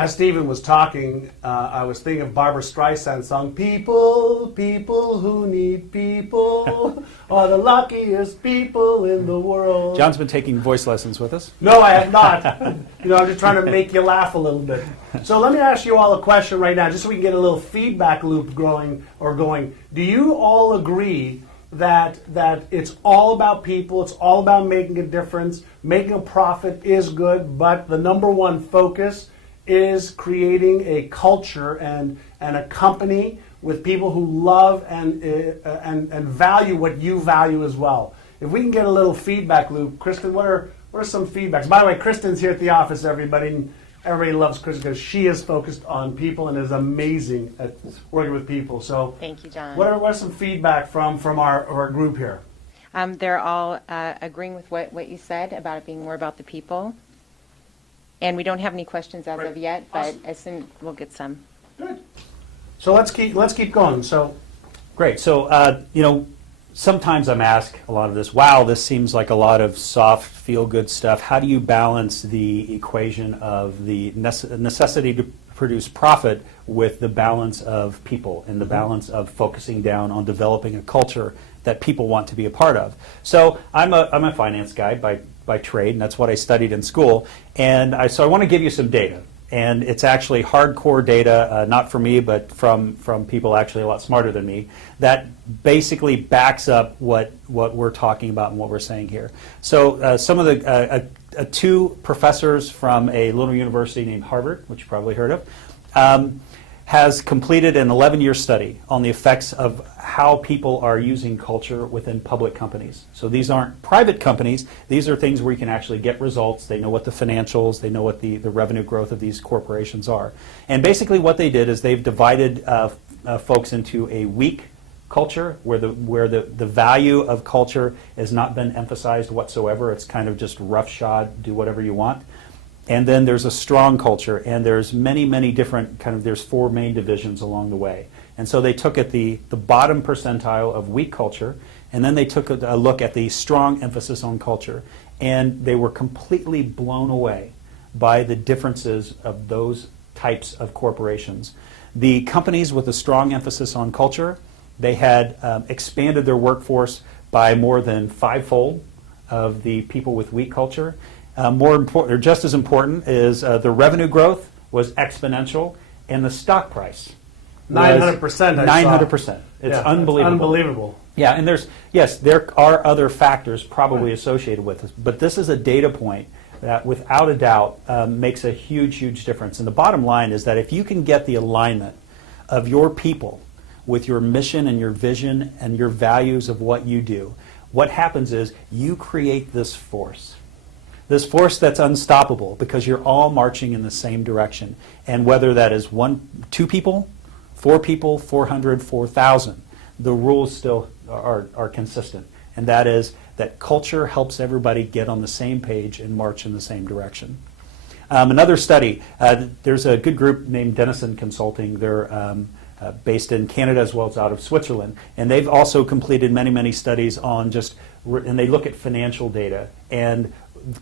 As Stephen was talking, I was thinking of Barbara Streisand's song, "People, people who need people are the luckiest people in the world." John's been taking voice lessons with us. No, I have not. I'm just trying to make you laugh a little bit. So let me ask you all a question right now, just so we can get a little feedback loop going. Do you all agree that it's all about people, it's all about making a difference, making a profit is good, but the number one focus is creating a culture and a company with people who love and value what you value as well? If we can get a little feedback loop, Kristen, what are some feedbacks? By the way, Kristen's here at the office, everybody. And everybody loves Kristen because she is focused on people and is amazing at working with people. So, thank you, John. What are some feedback from our group here? They're all agreeing with what you said about it being more about the people. And we don't have any questions as of yet, but awesome. As soon we'll get some. Good. So let's keep going. So, great. So sometimes I'm asked a lot of this. Wow, this seems like a lot of soft, feel-good stuff. How do you balance the equation of the necessity to produce profit with the balance of people and the balance of focusing down on developing a culture that people want to be a part of? So I'm a finance guy by trade, and that's what I studied in school. And so I want to give you some data. And it's actually hardcore data, not from me, but from people actually a lot smarter than me, that basically backs up what we're talking about and what we're saying here. So some of the two professors from a little university named Harvard, which you probably heard of, has completed an 11-year study on the effects of how people are using culture within public companies. So these aren't private companies. These are things where you can actually get results. They know what the financials, they know what the revenue growth of these corporations are. And basically what they did is they've divided folks into a weak culture where the value of culture has not been emphasized whatsoever. It's kind of just roughshod, do whatever you want. And then there's a strong culture, and there's many different there's four main divisions along the way. And so they took at the bottom percentile of weak culture, and then they took a look at the strong emphasis on culture, and they were completely blown away by the differences of those types of corporations. The companies with a strong emphasis on culture, they had expanded their workforce by more than fivefold of the people with weak culture. More important, or just as important, is the revenue growth was exponential, and the stock price 900%. 900%. It's unbelievable. Unbelievable. Yeah, and there are other factors probably associated with this, but this is a data point that, without a doubt, makes a huge difference. And the bottom line is that if you can get the alignment of your people with your mission and your vision and your values of what you do, what happens is you create this force. This force that's unstoppable because you're all marching in the same direction. And whether that is two people, 4 people, 400, 4,000, the rules still are consistent. And that is that culture helps everybody get on the same page and march in the same direction. Another study, there's a good group named Denison Consulting. They're based in Canada as well as out of Switzerland. And they've also completed many studies on and they look at financial data. And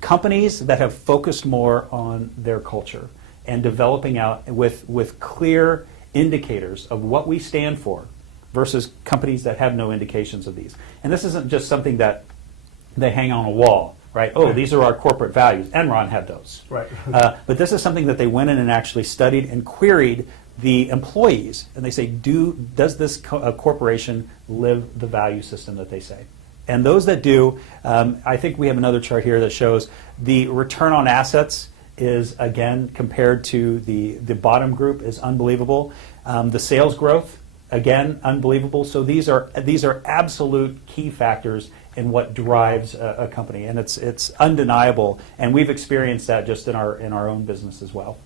companies that have focused more on their culture and developing out with clear indicators of what we stand for versus companies that have no indications of these. And this isn't just something that they hang on a wall, right? Oh, these are our corporate values. Enron had those. Right. But this is something that they went in and actually studied and queried the employees. And they say, does this corporation live the value system that they say? And those that do, I think we have another chart here that shows the return on assets is, again, compared to the bottom group, is unbelievable. The sales growth, again, unbelievable. So these are absolute key factors in what drives a company, and it's undeniable. And we've experienced that just in our own business as well.